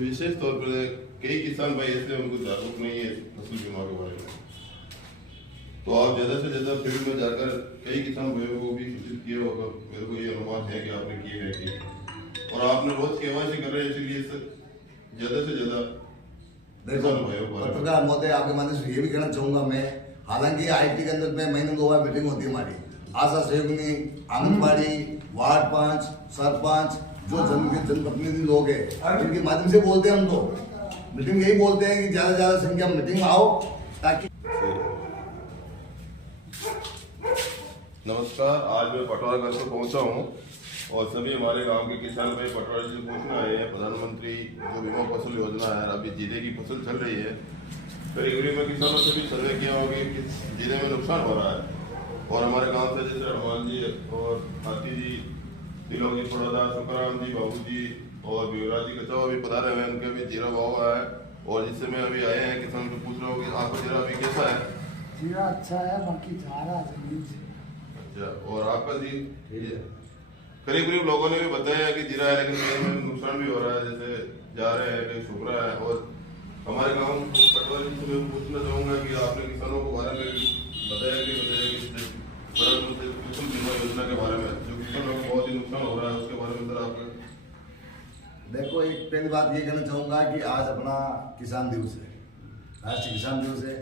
विशेष तौर पर कई किसान भाई ऐसे उनको जागरूक नहीं है फसल बीमा के बारे में, तो आप ज्यादा से ज्यादा फील्ड में जाकर कई किसान भाइयों को भी सूचित किए होगा। मेरे को ये अनुमान है कि आपने किए हैं और आपने रोज केवाईसी कर रहे हैं, इसलिए ज्यादा से ज्यादा किसान भाइयों को। पत्रकार महोदय, आपके माध्यम से ये भी कहना चाहूंगा मैं, हालांकि आईटी के अंदर में महीने 2 बार मीटिंग होती है हमारी, आशा सहयोगिनी, आंगनबाड़ी, वार्ड 5, सरपंच, जो जनप्रतिनिधि लोग हैं इनके माध्यम से बोलते हैं। हम तो मीटिंग यही बोलते हैं कि ज्यादा से ज्यादा संख्या में मीटिंग आओ ताकि। नमस्कार, आज मैं पटवार गांव से पहुंचा हूं और सभी हमारे गांव के किसान भाई पटवार से पूछने आए हैं। प्रधानमंत्री जो बीमा फसल योजना है, अभी जीरे की फसल चल रही है, करीब में किसानों से भी सर्वे किया होगा कि जीरे में नुकसान हो रहा है। और हमारे गांव से जैसे हनुमान जी और हाथी जी, तिलोक जी, थोड़ा सुखराम जी, बाबू जी और युवराज जी कचावा भी पधारे हुए हैं, उनके भी जीरा भाव है। और जिससे मैं अभी आए हैं किसान से पूछ रहा हूँ कि आपका जीरा अभी कैसा है? जीरा अच्छा है, बाकी जा रहा जमीन से। अच्छा, और आपका जी? करीब लोगों ने भी बताया कि जीरा है, लेकिन जीरे में नुकसान भी हो रहा है, जैसे जा रहे हैं कहीं सूख रहा है। और हमारे गाँव पटवारी से मैं पूछना चाहूँगा कि आपने किसानों के बारे में बताया कि फसल बीमा योजना के बारे में जो किसानों को बहुत ही नुकसान हो रहा है, उसके बारे में सर आप? देखो, एक पहली बात ये कहना चाहूंगा कि आज अपना किसान दिवस है, राष्ट्रीय किसान दिवस है।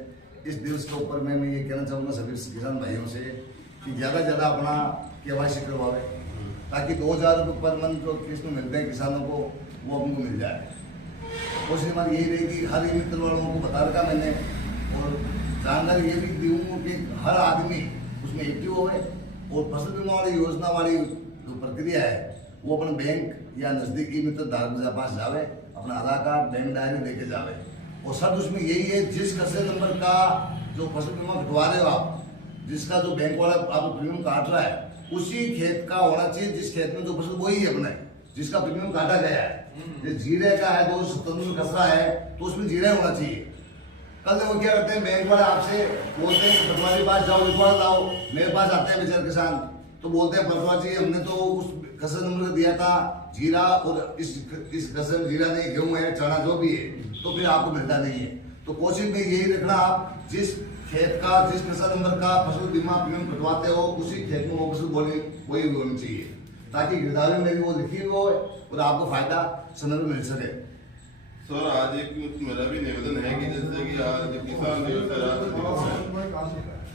इस दिवस के ऊपर मैं ये कहना चाहूंगा सभी किसान भाइयों से कि ज्यादा से ज्यादा अपना केवाईसी करवावे ताकि 2000 रुपये पर मंथ जो किस्त मिलते हैं किसानों को वो हमको मिल जाए। कोशिश हमारी यही रहेगी, हर मित्र वालों को बता रखा मैंने और जानकारी ये भी दूँ कि हर आदमी उसमें एक्टिव हो और फसल बीमा वाली योजना वाली जो प्रक्रिया है वो अपने बैंक या नजदीकी मित्र धारक के पास जावे, अपना आधार कार्ड, बैंक डायरी लेके जावे। और सब उसमें यही है, जिस कस्टमर नंबर का जो फसल बीमा कटवा रहे हो आप, जिसका जो बैंक वाला आप प्रीमियम काट रहा है, उसी खेत का होना चाहिए जिस खेत में जो फसल वही है अपने जिसका प्रीमियम काटा गया है। जीरे का है 277 में कचरा है तो उसमें जीरा होना चाहिए। कल वो क्या करते हैं, बैंक वाले आपसे बोलते हैं पटवारी के पास जाओ, लिखवा लाओ। मेरे पास आते हैं बेचारे किसान तो बोलते हैं पटवार जी हमने तो उस कस्टमर नंबर दिया था जीरा और इस कस्टमर जीरा नहीं, गेहूं है, चना जो भी है, तो फिर आपको मिलता नहीं है। तो कोशिश में यही रखना, आप जिस खेत का जिस किसान नंबर का फसल बीमा प्रीमियम कटवाते हो उसी खेत में वो फसल बोली वही होनी चाहिए ताकि गिरदावरी में भी वो लिखी हुई हो और आपको फायदा समय में मिल सके। सर, आज एक मेरा भी निवेदन है कि जैसे कि आज किसान दिवस है,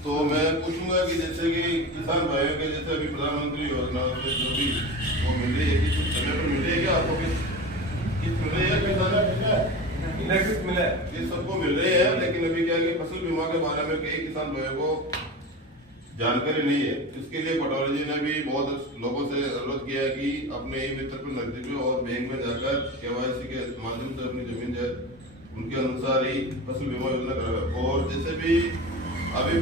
तो मैं पूछूंगा कि जैसे कि किसान भाइयों के जैसे अभी प्रधानमंत्री योजना से जो भी वो मिल रही है, कि समय पर मिल रही है, क्या आपको किस्त मिल रही है? किस्त मिला है, ये सबको मिल रही है, लेकिन अभी क्या है कि फसल बीमा के बारे में कई किसान भाइयों को जानकारी नहीं है। इसके लिए पटवारी जी ने भी बहुत लोगों से अनुरोध किया है कि अपने ही मित्र को नजदीक और बैंक में जाकर केवाईसी के माध्यम से अपनी जमीन जाए उनके अनुसार ही फसल बीमा योजना करावे। और जैसे भी अभी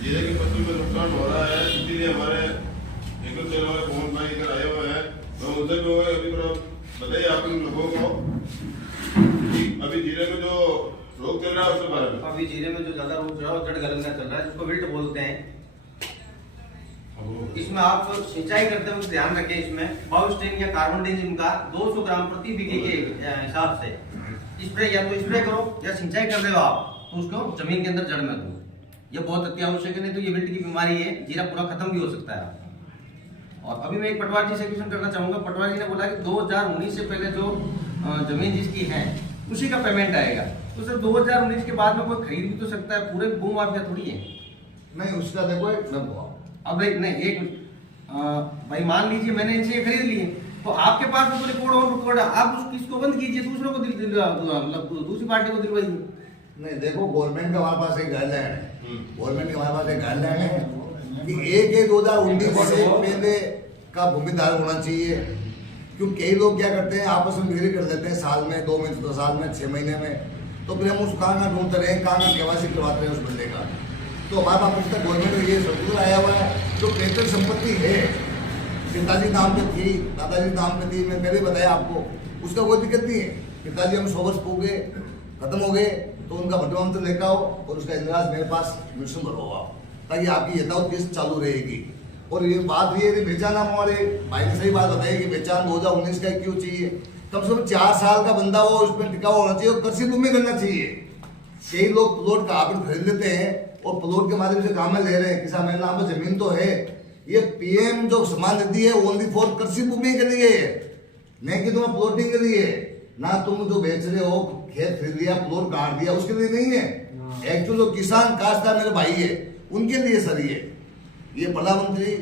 जीरे की फसल में नुकसान हो रहा है, इसीलिए हमारे एक वाले पवन भाई इधर आए हुए हैं, तो उनसे भी अभी थोड़ा बताइए आप इन लोगों को कि अभी जीरे में जो रोग चल रहा है उसके बारे में। अभी जीरे में जो ज्यादा रोग चल रहा है जड़ गलन का चल रहा है, जिसको विल्ट बोलते हैं। इसमें आप सिंचाई करते वक्त ध्यान रखें, इसमें बायोस्टेन या कार्बोडेजिम का 200 ग्राम प्रति बीघे के हिसाब से स्प्रे या तो स्प्रे करो या सिंचाई कर रहे हो आप तो उसको जमीन के अंदर जड़ में दो। ये बहुत अति आवश्यक है, नहीं तो ये विल्ट की बीमारी है, जीरा पूरा खत्म भी हो सकता है। और अभी मैं एक पटवार जी से क्वेश्चन करना चाहूंगा। पटवार जी ने बोला कि 2019 से पहले जो जमीन जिसकी है उसी का पेमेंट आएगा, तो सर 2019 के बाद में कोई खरीद भी तो सकता है, पूरे भूमि माफिया थोड़ी है। नहीं, उसका देखो अब एक भाई मान लीजिए मैंने इनसे खरीद लिए तो आपके पास तो रिकॉर्ड आप उस किसको बंद कीजिए, दूसरों को मतलब दूसरी पार्टी को दिलवाइए। नहीं, देखो गवर्नमेंट का हमारे पास एक गाइडलाइन है, गवर्नमेंट की हमारे पास एक गाइडलाइन है कि 1/1/2019 से पहले का भूमि धारक होना चाहिए। क्योंकि कई लोग क्या करते हैं आपस में बिक्री कर लेते हैं साल में, 2 महीने, 2 साल में, 6 महीने में, तो फिर हम उस कहाँ ढूंढते रहे, कहाँ केवाईसी करवाते रहे उस बंदे का। तो हमारे पास पुस्तक गवर्नमेंट में ये सर्कुलर आया हुआ है, जो पैतृक संपत्ति है पिताजी नाम पे थी, दादाजी नाम पे थी, मैं पहले बताया आपको, उसका कोई दिक्कत नहीं है। पिताजी हम 100 वर्ष हो गए, खत्म हो गए, तो उनका भट्टवांतर लेकर आओ और उसका इंदिराज मेरे पास म्यूसियम भरो आप, ताकि आपकी यथावत किस्त चालू रहेगी। और ये बात ये पहचान, हमारे भाई ने सही बात बताई कि पहचान 2019 का क्यों चाहिए। कम से कम 4 साल का बंदा वो उसमें टिकाऊ होना चाहिए और कृषि भूमि करना चाहिए। कई लोग प्लॉट का आविष्कार खरीद लेते हैं और प्लॉट के माध्यम से काम ले रहे हैं, किसान मेरे नाम पर जमीन तो है। ये पीएम जो सम्मान निधि है ओनली फॉर कृषि भूमि के लिए है, नहीं कि तुम्हें प्लॉटिंग के लिए, ना तुम जो बेच रहे हो खेत खरीद लिया प्लॉट काट दिया उसके लिए नहीं है। एक्चुअल जो किसान काश्तकार मेरे भाई है उनके लिए सर ये प्रधानमंत्री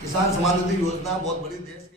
किसान सम्मान निधि योजना बहुत बड़ी देश